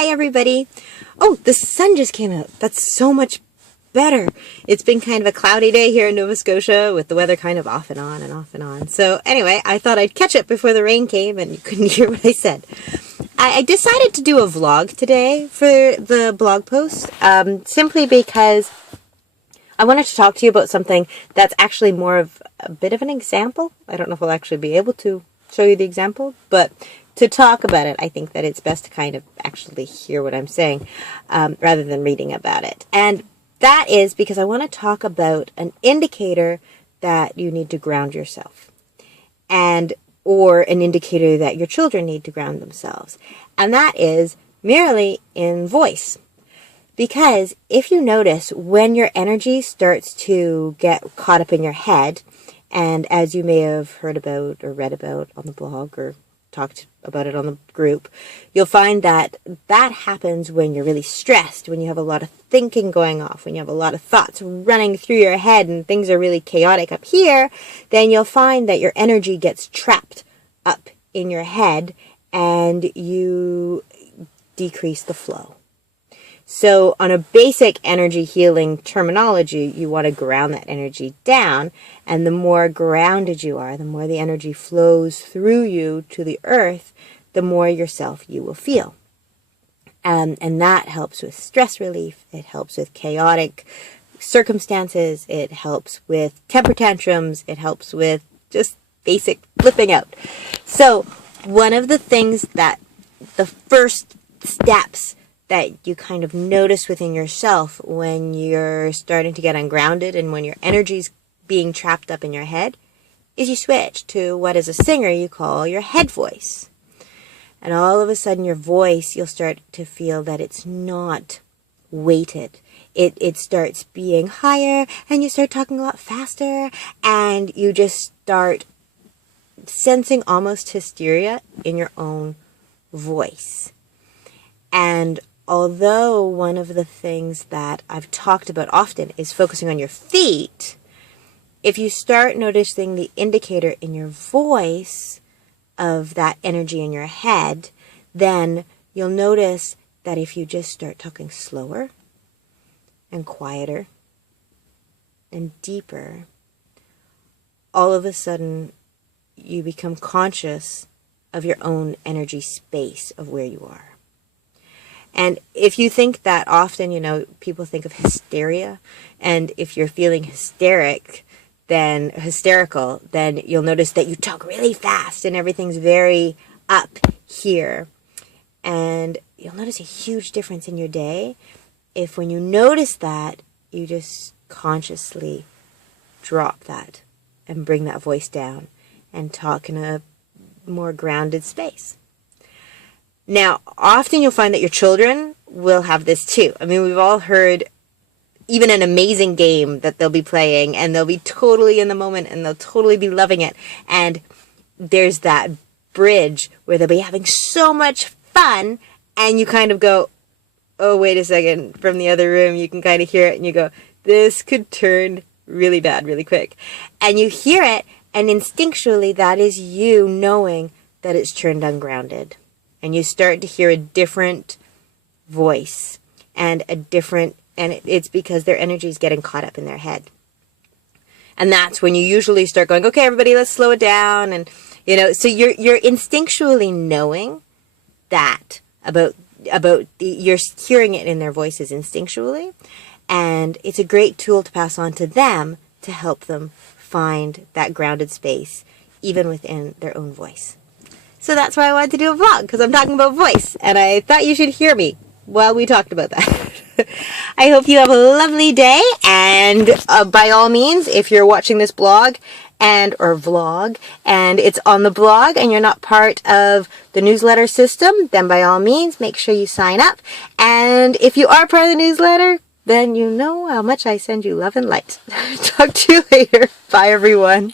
Hi, everybody. Oh, the sun just came out. That's so much better. It's been kind of a cloudy day here in Nova Scotia with the weather kind of off and on and off and on. So anyway, I thought I'd catch it before the rain came and you couldn't hear what I said. I decided to do a vlog today for the blog post, simply because I wanted to talk to you about something that's actually more of a bit of an example. I don't know if I'll actually be able to show you the example, but to talk about it, I think that it's best to kind of actually hear what I'm saying rather than reading about it. And that is because I want to talk about an indicator that you need to ground yourself, or an indicator that your children need to ground themselves. And that is merely in voice. Because if you notice, when your energy starts to get caught up in your head, and as you may have heard about or read about on the blog or talked about it on the group, you'll find that that happens when you're really stressed, when you have a lot of thinking going off, when you have a lot of thoughts running through your head and things are really chaotic up here, then you'll find that your energy gets trapped up in your head and you decrease the flow. So on a basic energy healing terminology, you want to ground that energy down. And the more grounded you are, the more the energy flows through you to the earth, the more yourself you will feel. And that helps with stress relief. It helps with chaotic circumstances. It helps with temper tantrums. It helps with just basic flipping out. So one of the things that the first steps that you kind of notice within yourself when you're starting to get ungrounded and when your energy's being trapped up in your head is you switch to what as a singer you call your head voice. And all of a sudden your voice, you'll start to feel that it's not weighted. It starts being higher and you start talking a lot faster and you just start sensing almost hysteria in your own voice. And although one of the things that I've talked about often is focusing on your feet, if you start noticing the indicator in your voice of that energy in your head, then you'll notice that if you just start talking slower and quieter and deeper, all of a sudden you become conscious of your own energy space of where you are. And if you think that often, people think of hysteria, and if you're feeling hysterical, then you'll notice that you talk really fast and everything's very up here. And you'll notice a huge difference in your day if when you notice that, you just consciously drop that and bring that voice down and talk in a more grounded space. Now, often you'll find that your children will have this too. I mean, we've all heard even an amazing game that they'll be playing and they'll be totally in the moment and they'll totally be loving it. And there's that bridge where they'll be having so much fun and you kind of go, oh, wait a second, from the other room, you can kind of hear it and you go, this could turn really bad really quick. And you hear it and instinctually that is you knowing that it's turned ungrounded. And you start to hear a different voice and it's because their energy is getting caught up in their head. And that's when you usually start going, okay, everybody, let's slow it down. And, so you're instinctually knowing that you're hearing it in their voices instinctually. And it's a great tool to pass on to them to help them find that grounded space, even within their own voice. So that's why I wanted to do a vlog, because I'm talking about voice, and I thought you should hear me while we talked about that. I hope you have a lovely day, and by all means, if you're watching this blog or vlog, and it's on the blog, and you're not part of the newsletter system, then by all means, make sure you sign up. And if you are part of the newsletter, then you know how much I send you love and light. Talk to you later. Bye, everyone.